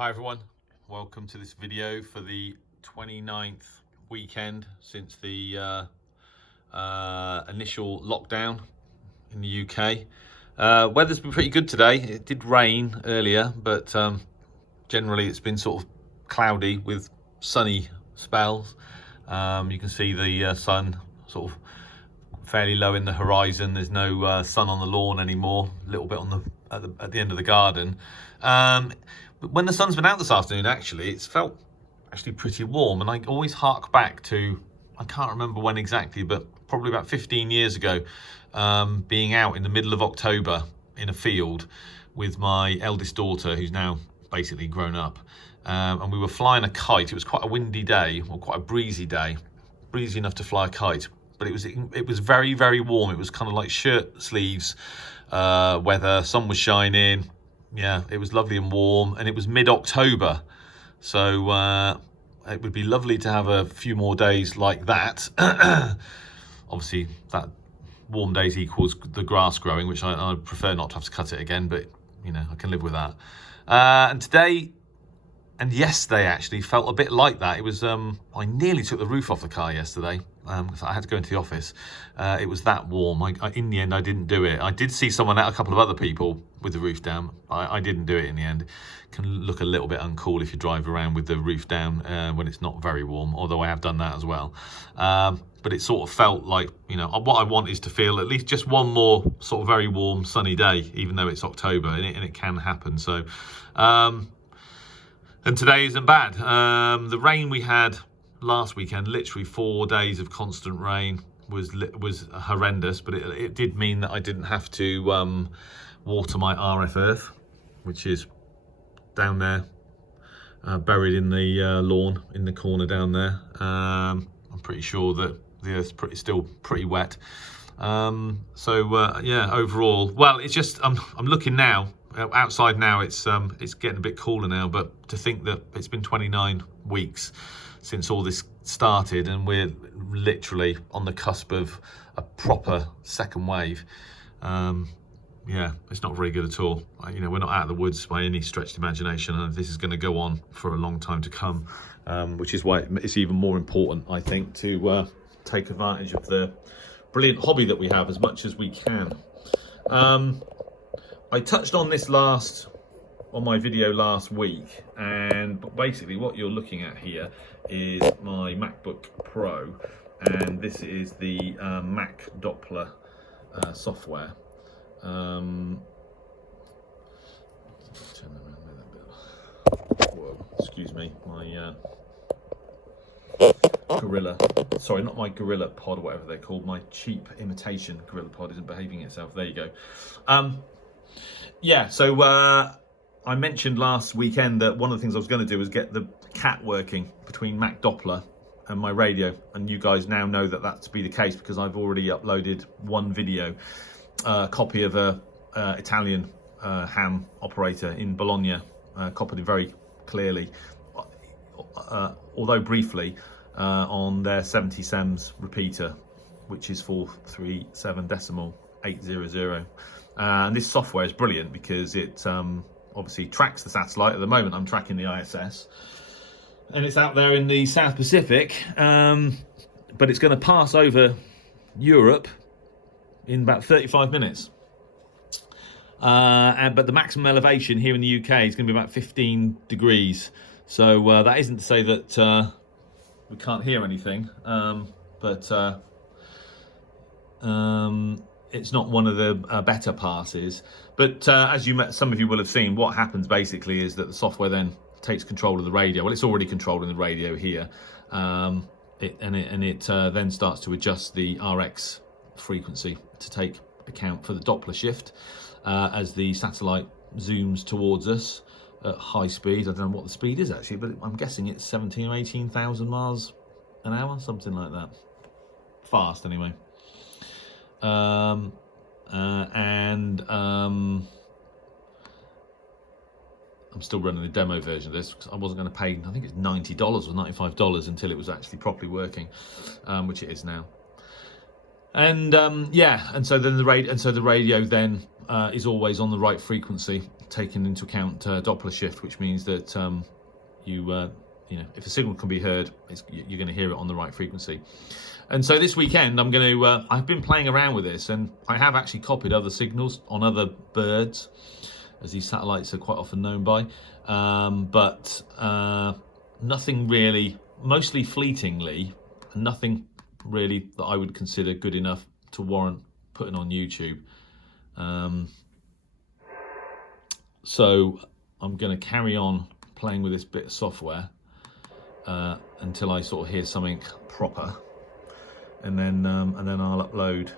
Hi everyone, welcome to this video for the 29th weekend since the initial lockdown in the UK. Weather's been pretty good today. It did rain earlier, but generally it's been sort of cloudy with sunny spells. You can see the sun sort of fairly low in the horizon. There's no sun on the lawn anymore, a little bit on at the end of the garden. But when the sun's been out this afternoon, actually, it's felt actually pretty warm. And I always hark back to, I can't remember when exactly, but probably about 15 years ago, being out in the middle of October in a field with my eldest daughter, who's now basically grown up. And we were flying a kite. It was quite a windy day, or quite a breezy day, breezy enough to fly a kite. But it was very, very warm. It was kind of like shirt sleeves weather, sun was shining. Yeah, it was lovely and warm, and it was mid-October, so it would be lovely to have a few more days like that. Obviously, that warm days equals the grass growing, which I prefer not to have to cut it again, but you know, I can live with that. And today and yesterday actually felt a bit like that. It was I nearly took the roof off the car yesterday. So I had to go into the office. It was that warm. In the end, I didn't do it. I did see a couple of other people with the roof down. I didn't do it in the end. It can look a little bit uncool if you drive around with the roof down when it's not very warm, although I have done that as well. But it sort of felt like, you know, what I want is to feel at least just one more sort of very warm, sunny day, even though it's October, and it can happen. So, and today isn't bad. The rain we had last weekend, literally 4 days of constant rain, was horrendous, but it did mean that I didn't have to water my RF earth, which is down there, buried in the lawn in the corner down there. I'm pretty sure that the earth's still pretty wet. Yeah, overall, well, it's just I'm looking now outside now. It's getting a bit cooler now, but to think that it's been 29 weeks since all this started, and we're literally on the cusp of a proper second wave. Yeah, it's not very good at all. You know, we're not out of the woods by any stretched imagination, and this is going to go on for a long time to come, which is why it's even more important, I think, to take advantage of the brilliant hobby that we have as much as we can. I touched on this on my video last week, and basically what you're looking at here is my MacBook Pro, and this is the Mac Doppler software. Whoa, excuse me, my Gorilla, sorry, not my Gorilla Pod or whatever they're called, my cheap imitation Gorilla Pod isn't behaving itself. There you go. Yeah, so I mentioned last weekend that one of the things I was going to do was get the cat working between Mac Doppler and my radio, and you guys now know that that's to be the case because I've already uploaded one video, a copy of a Italian ham operator in Bologna, copied it very clearly, although briefly, on their 70 SEMS repeater, which is 437.800. And this software is brilliant because it obviously tracks the satellite. At the moment, I'm tracking the ISS, and it's out there in the South Pacific, but it's going to pass over Europe in about 35 minutes. But the maximum elevation here in the UK is going to be about 15 degrees. So that isn't to say that we can't hear anything, but it's not one of the better passes. But as some of you will have seen, what happens basically is that the software then takes control of the radio. Well, it's already controlling the radio here, it then starts to adjust the RX frequency to take account for the Doppler shift as the satellite zooms towards us at high speed. I don't know what the speed is actually, but I'm guessing it's 17 or 18,000 miles an hour, something like that. Fast anyway. I'm still running the demo version of this because I wasn't going to pay, I think it's $90 or $95 until it was actually properly working, which it is now. And yeah, and so then the radio then is always on the right frequency, taking into account Doppler shift, which means that you know, if a signal can be heard, you're going to hear it on the right frequency. And so this weekend I'm going to I've been playing around with this, and I have actually copied other signals on other birds, as these satellites are quite often known by, but nothing really, mostly fleetingly, nothing really that I would consider good enough to warrant putting on YouTube. So I'm going to carry on playing with this bit of software until I sort of hear something proper, and then I'll upload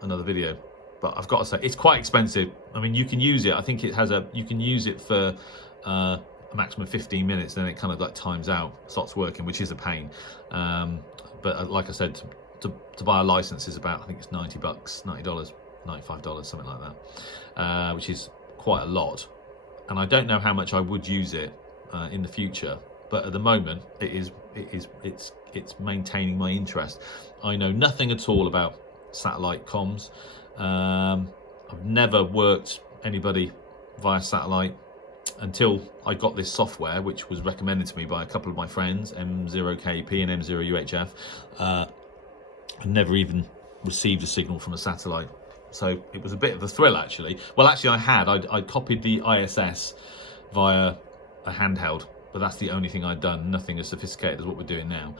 another video. But I've got to say, it's quite expensive. I mean, you can use it. I think it has you can use it for a maximum of 15 minutes, then it kind of like times out, stops working, which is a pain. But like I said, to buy a license is about, I think it's $90, $90, $95, something like that, which is quite a lot. And I don't know how much I would use it in the future, but at the moment it's maintaining my interest. I know nothing at all about satellite comms. I've never worked anybody via satellite until I got this software, which was recommended to me by a couple of my friends, M0KP and M0UHF. I never even received a signal from a satellite, so it was a bit of a thrill, actually. Well, actually, I'd copied the ISS via a handheld, but that's the only thing I'd done. Nothing as sophisticated as what we're doing now,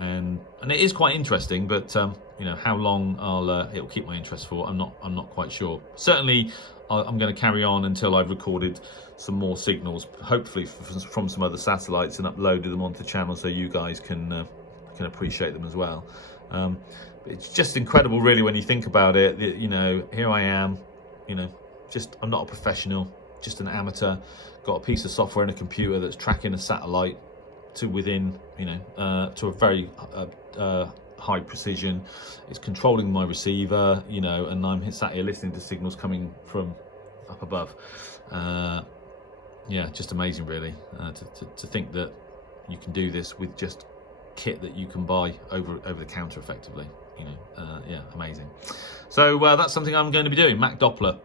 and it is quite interesting. But you know, how long it'll keep my interest for, I'm not quite sure. Certainly, I'm going to carry on until I've recorded some more signals, hopefully from some other satellites, and uploaded them onto the channel so you guys can appreciate them as well. It's just incredible, really, when you think about it. You know, here I am, you know, I'm not a professional, just an amateur, got a piece of software in a computer that's tracking a satellite to within, you know, to a very high precision. It's controlling my receiver, you know, and I'm sat here listening to signals coming from up above. Yeah, just amazing, really, to think that you can do this with just kit that you can buy over the counter effectively, you know. Yeah, amazing. So that's something I'm going to be doing, Mac Doppler.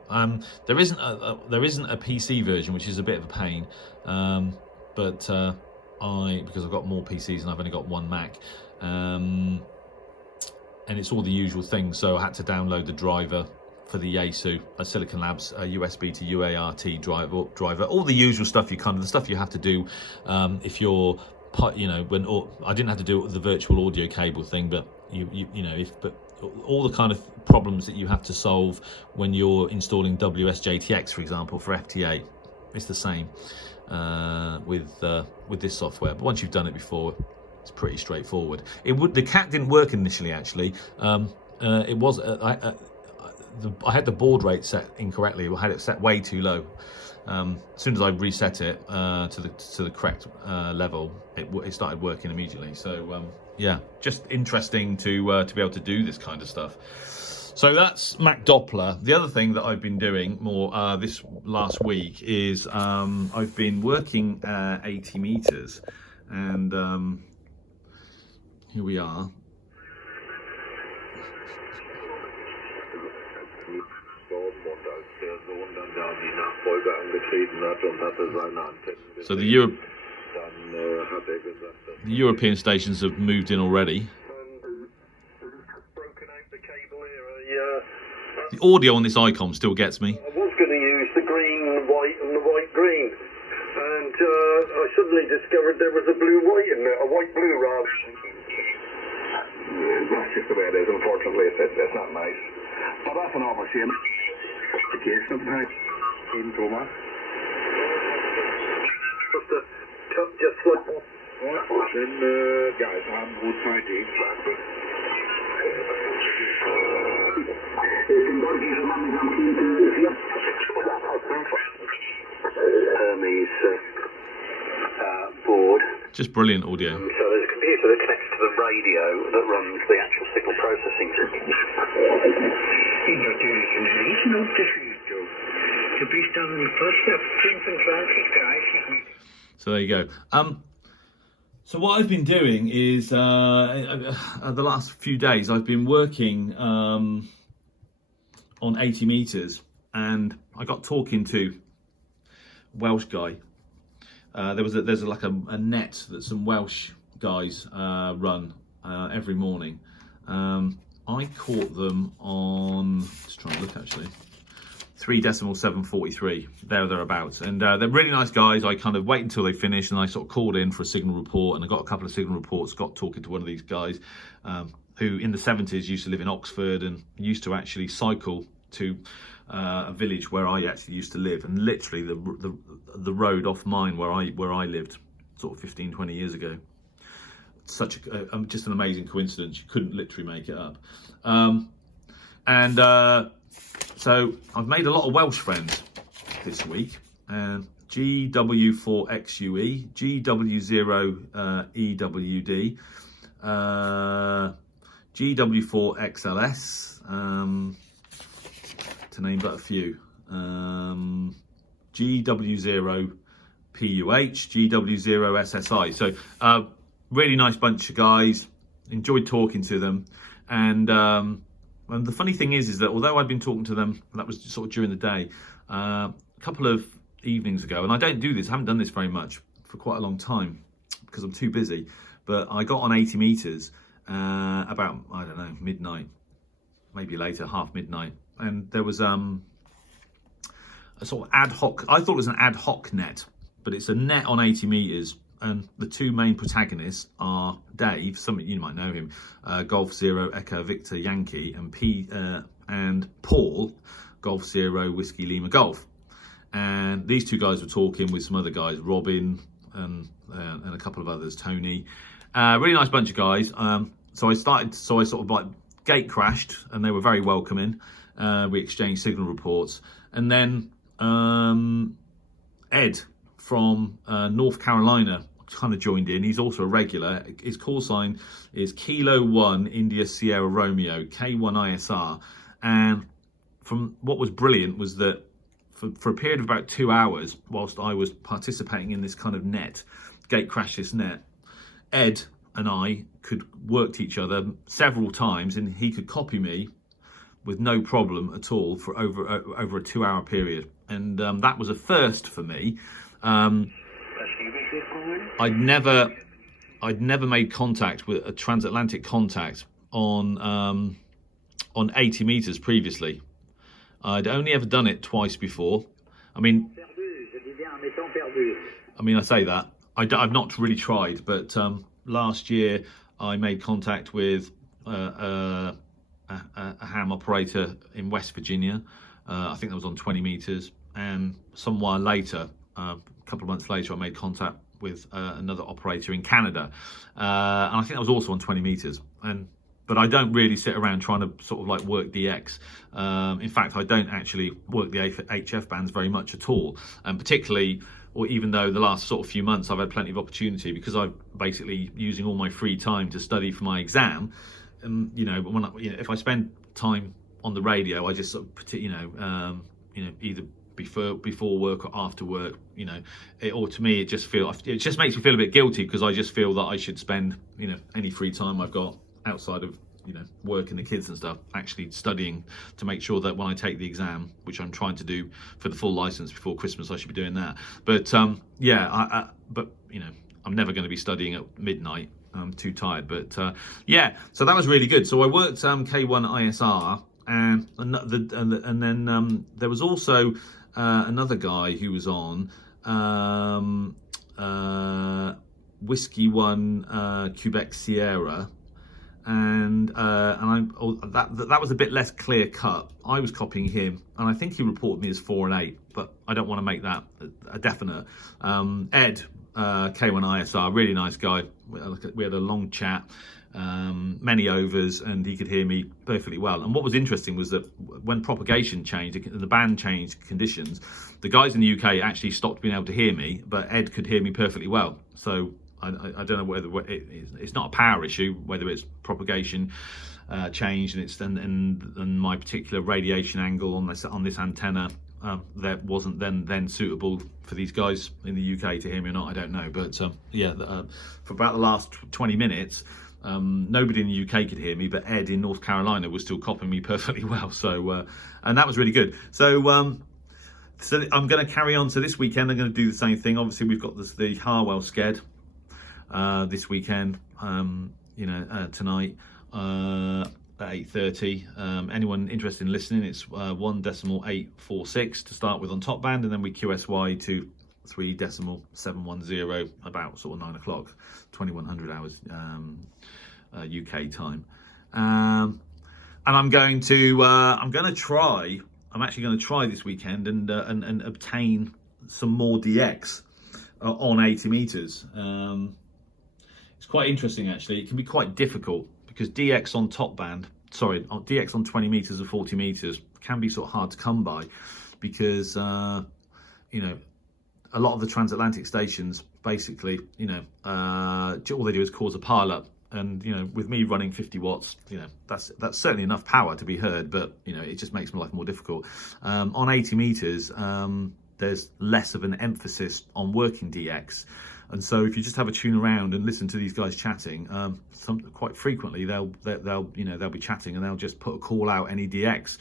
There isn't a PC version, which is a bit of a pain, but because I've got more PCs and I've only got one Mac, and it's all the usual things. So I had to download the driver for the Yaesu, Silicon Labs USB to UART driver, all the usual stuff, the stuff you have to do if you're, you know, I didn't have to do it with the virtual audio cable thing, but you know, but all the kind of problems that you have to solve when you're installing WSJTX, for example, for FT8, it's the same with this software. But once you've done it before, it's pretty straightforward. The cat didn't work initially, actually. It was I had the baud rate set incorrectly. I had it set way too low. As soon as I reset it to the correct level, it started working immediately. So yeah, just interesting to be able to do this kind of stuff. So that's Mac Doppler. The other thing that I've been doing more this last week is I've been working 80 meters, and here we are. So the European stations have moved in already. The audio on this icon still gets me. I was going to use the green, white and the white-green, and I suddenly discovered there was a blue-white in there, a white-blue rather. That's just the way it is, unfortunately. It's not nice. But that's an awful shame. The case sometimes. Even Thomas. Just like... Then, guys, I'm with my team. Hermes board. Just brilliant audio. So there's a computer that connects to the radio that runs the actual signal processing system. So there you go. So what I've been doing is the last few days I've been working on 80 meters, and I got talking to a Welsh guy. There's like a net that some Welsh guys run every morning. I caught them on, just trying to look actually, 3.743, thereabouts, and they're really nice guys. I kind of wait until they finish, and I sort of called in for a signal report, and I got a couple of signal reports. Got talking to one of these guys who in the 70s used to live in Oxford and used to actually cycle to a village where I actually used to live, and literally the road off mine where I lived sort of 15-20 years ago. Such just an amazing coincidence. You couldn't literally make it up. So I've made a lot of Welsh friends this week. GW4XUE, GW0EWD, GW4XLS, to name but a few, GW0PUH, GW0SSI. So really nice bunch of guys. Enjoyed talking to them, and the funny thing is that although I'd been talking to them, that was sort of during the day, a couple of evenings ago, and I don't do this, I haven't done this very much for quite a long time because I'm too busy, but I got on 80 meters about, I don't know, midnight, maybe later, half midnight, and there was a sort of ad hoc, I thought it was an ad hoc net, but it's a net on 80 meters. And the two main protagonists are Dave, some you might know him, Golf Zero Echo Victor Yankee, and Paul, Golf Zero Whiskey Lima Golf. And these two guys were talking with some other guys, Robin and a couple of others, Tony. Really nice bunch of guys. So I sort of like gate crashed, and they were very welcoming. We exchanged signal reports, and then Ed from North Carolina kind of joined in. He's also a regular. His call sign is Kilo 1 India Sierra Romeo K1 ISR, and from what was brilliant was that for a period of about 2 hours, whilst I was participating in this kind of net, gate crash this net, Ed and I could work to each other several times, and he could copy me with no problem at all for over a 2 hour period, and that was a first for me. I'd never made contact with a transatlantic contact on 80 meters previously. I'd only ever done it twice before. I mean, I say that I've not really tried, but last year I made contact with a ham operator in West Virginia. I think that was on 20 meters, and somewhere later, a couple of months later, I made contact with another operator in Canada, and I think that was also on 20 meters. But I don't really sit around trying to sort of like work DX. In fact, I don't actually work the HF bands very much at all, and particularly, or even though the last sort of few months I've had plenty of opportunity because I'm basically using all my free time to study for my exam. And if I spend time on the radio, I just sort of either before work or after work, or to me it just makes me feel a bit guilty because I just feel that I should spend any free time I've got outside of work and the kids and stuff actually studying to make sure that when I take the exam, which I'm trying to do for the full license before Christmas, I should be doing that. But I'm never going to be studying at midnight. I'm too tired. But so that was really good. So I worked K1 ISR, and then there was also another guy who was on Whiskey 1 Quebec Sierra, and that was a bit less clear cut. I was copying him, and I think he reported me as 4 and 8, but I don't want to make that a definite. Ed, K1 ISR, really nice guy. We had a long chat, many overs, and he could hear me perfectly well. And what was interesting was that when propagation changed, the band changed conditions, the guys in the UK actually stopped being able to hear me, but Ed could hear me perfectly well. So I don't know whether it's not a power issue, whether it's propagation change and my particular radiation angle on this antenna that wasn't then suitable for these guys in the UK to hear me or not, I don't know. But for about the last 20 minutes, nobody in the UK could hear me, but Ed in North Carolina was still copying me perfectly well. So, and that was really good. So, so I'm going to carry on. So this weekend, I'm going to do the same thing. Obviously, we've got the Harwell Sked this weekend, tonight at 8:30. Anyone interested in listening, it's 1.846 to start with on top band, and then we QSY to 3.710 about sort of 9 o'clock, 2100 hours UK time. And I'm actually going to try this weekend and obtain some more DX on 80 meters. It's quite interesting, actually. It can be quite difficult because DX on 20 meters or 40 meters can be sort of hard to come by because, a lot of the transatlantic stations basically, all they do is cause a pile up. And, with me running 50 watts, that's certainly enough power to be heard, but, it just makes my life more difficult. On 80 meters, there's less of an emphasis on working DX. And so if you just have a tune around and listen to these guys chatting, quite frequently they'll be chatting and they'll just put a call out any DX,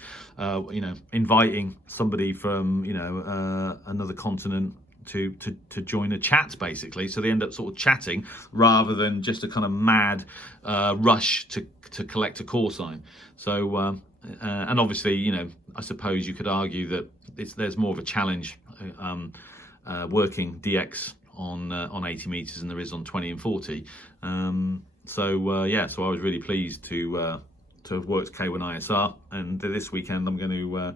inviting somebody from, another continent to join a chat, basically. So they end up sort of chatting rather than just a kind of mad rush to collect a call sign. So and obviously, I suppose you could argue that there's more of a challenge working DX on 80 meters than there is on 20 and 40. So I was really pleased to have worked K1 ISR, and this weekend I'm going to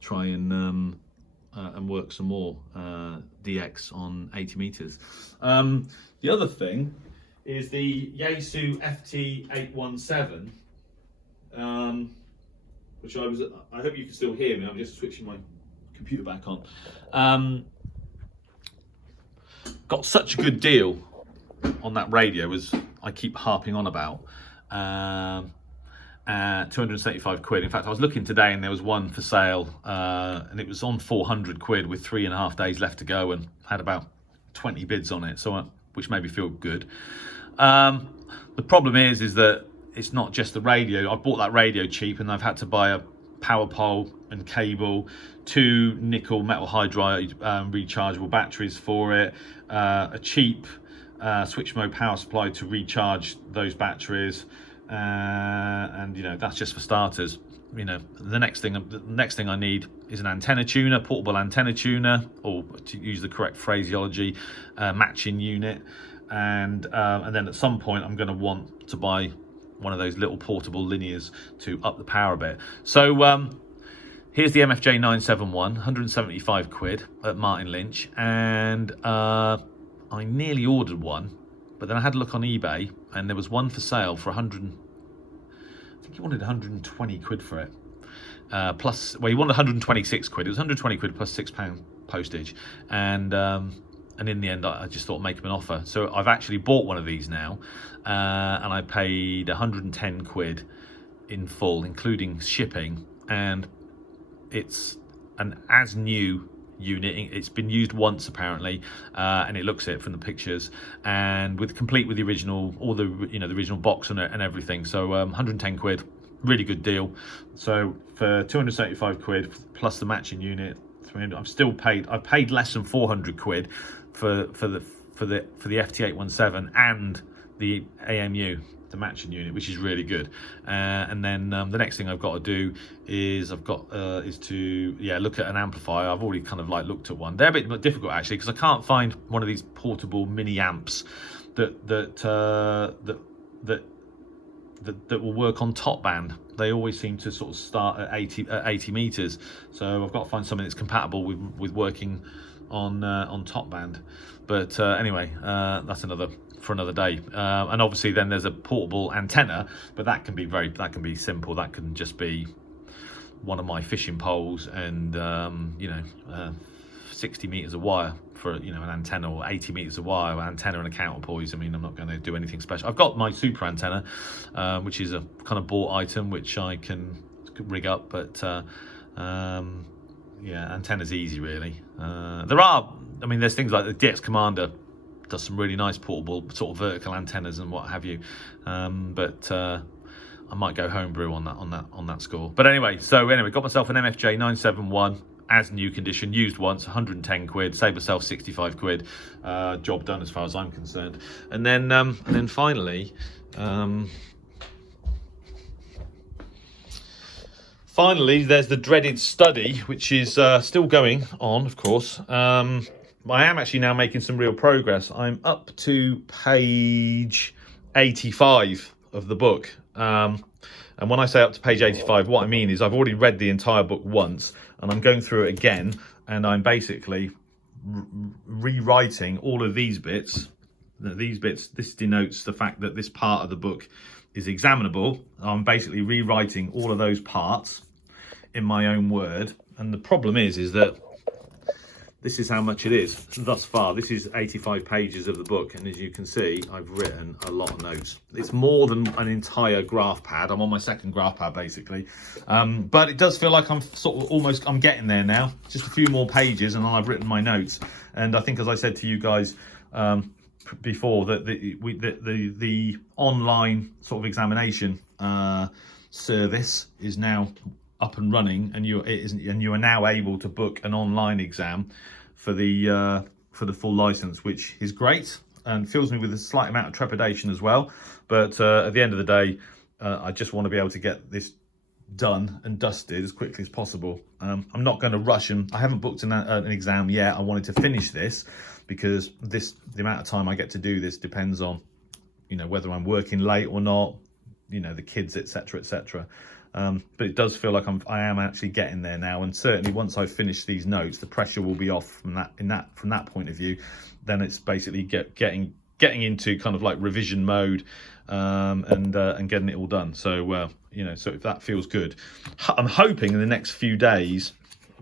try and work some more DX on 80 meters. The other thing is the Yaesu FT817, which I hope you can still hear me. I'm just switching my computer back on. Got such a good deal on that radio, as I keep harping on about. 275 quid. In fact, I was looking today and there was one for sale, and it was on 400 quid with 3.5 days left to go, and had about 20 bids on it, so which made me feel good. The problem is that it's not just the radio. I bought that radio cheap, and I've had to buy a power pole and cable, 2 nickel metal hydride rechargeable batteries for it, a cheap switch mode power supply to recharge those batteries, and that's just for starters. The next thing I need is an antenna tuner, portable antenna tuner, or to use the correct phraseology, matching unit, and then at some point I'm going to want to buy one of those little portable linears to up the power a bit. So here's the MFJ 971, 175 quid at Martin Lynch, and I nearly ordered one, but then I had a look on eBay and there was one for sale for 100. I think he wanted 120 quid for it. He wanted 126 quid. It was 120 quid plus £6 postage, and in the end I just thought I'd make him an offer. So I've actually bought one of these now, and I paid 110 quid in full, including shipping, and it's an as new unit. It's been used once apparently, and it looks it from the pictures, and complete with the original, all the the original box and everything. So 110 quid, really good deal. So for 275 quid plus the matching unit, 300, I've paid less than 400 quid for the FT817 and the AMU, the matching unit, which is really good. And then the next thing I've got to do is to look at an amplifier. I've already kind of looked at one. They're a bit difficult actually, because I can't find one of these portable mini amps that will work on top band. They always seem to sort of start at 80 meters. So I've got to find something that's compatible with working on top band. But anyway, that's for another day. And obviously then there's a portable antenna, but that can be simple. That can just be one of my fishing poles and 60 meters of wire for an antenna, or 80 meters of wire, an antenna and a counterpoise. I mean, I'm not going to do anything special. I've got my super antenna, which is a kind of bought item which I can rig up, but yeah, antenna's easy really. There's things like the DX Commander does some really nice portable sort of vertical antennas and what have you, but I might go homebrew on that score. But anyway, got myself an MFJ 971 as new condition, used once, 110 quid, saved myself 65 quid. Job done as far as I'm concerned. And then finally, there's the dreaded study, which is still going on, of course. I am actually now making some real progress. I'm up to page 85 of the book. And when I say up to page 85, what I mean is I've already read the entire book once, and I'm going through it again, and I'm basically rewriting all of these bits. This denotes the fact that this part of the book is examinable. I'm basically rewriting all of those parts in my own word, and the problem is that this is how much it is thus far. This is 85 pages of the book, and as you can see, I've written a lot of notes. It's more than an entire graph pad. I'm on my second graph pad basically, but it does feel like I'm I'm getting there now. Just a few more pages, and I've written my notes. And I think, as I said to you guys before, that the online sort of examination service is now up and running, and you are now able to book an online exam for the full license, which is great and fills me with a slight amount of trepidation as well. But at the end of the day, I just want to be able to get this done and dusted as quickly as possible. I'm not going to rush, and I haven't booked an exam yet. I wanted to finish this because the amount of time I get to do this depends on, whether I'm working late or not, the kids, etc. But it does feel like I am actually getting there now, and certainly once I've finished these notes, the pressure will be off from that point of view. Then it's basically getting into kind of like revision mode, and getting it all done. So so if that feels good, I'm hoping in the next few days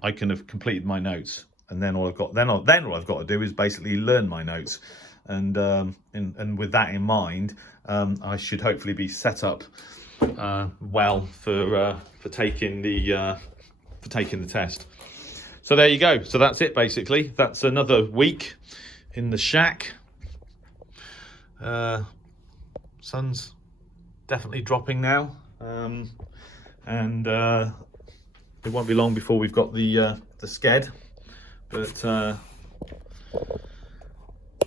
I can have completed my notes, and then all I've got to do is basically learn my notes, and with that in mind, I should hopefully be set up well for taking the test. So there you go. So that's it basically. That's another week in the shack. Sun's definitely dropping now, and it won't be long before we've got the sked, but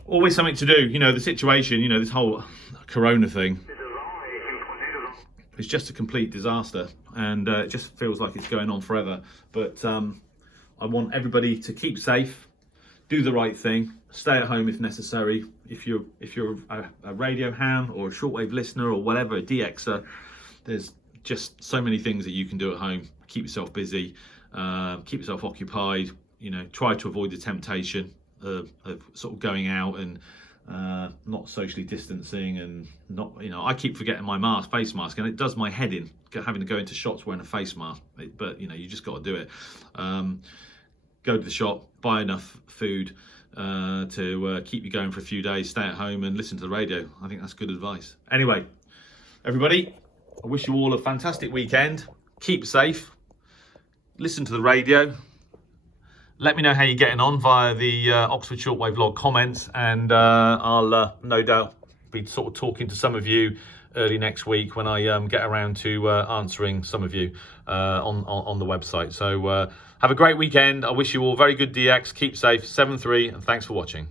always something to do. The situation, this whole corona thing, it's just a complete disaster, and it just feels like it's going on forever. But I want everybody to keep safe, do the right thing, stay at home if necessary. If you're a radio ham or a shortwave listener or whatever, a DXer, there's just so many things that you can do at home. Keep yourself busy, keep yourself occupied. Try to avoid the temptation of sort of going out and not socially distancing, and not, I keep forgetting my face mask, and it does my head in having to go into shops wearing a face mask. But you just got to do it. Go to the shop, buy enough food to keep you going for a few days, stay at home and listen to the radio. I think that's good advice. Anyway, everybody, I wish you all a fantastic weekend. Keep safe, listen to the radio. Let me know how you're getting on via the Oxford Shortwave log comments, and I'll no doubt be sort of talking to some of you early next week when I get around to answering some of you on the website. So have a great weekend. I wish you all very good DX. Keep safe. 7-3, and thanks for watching.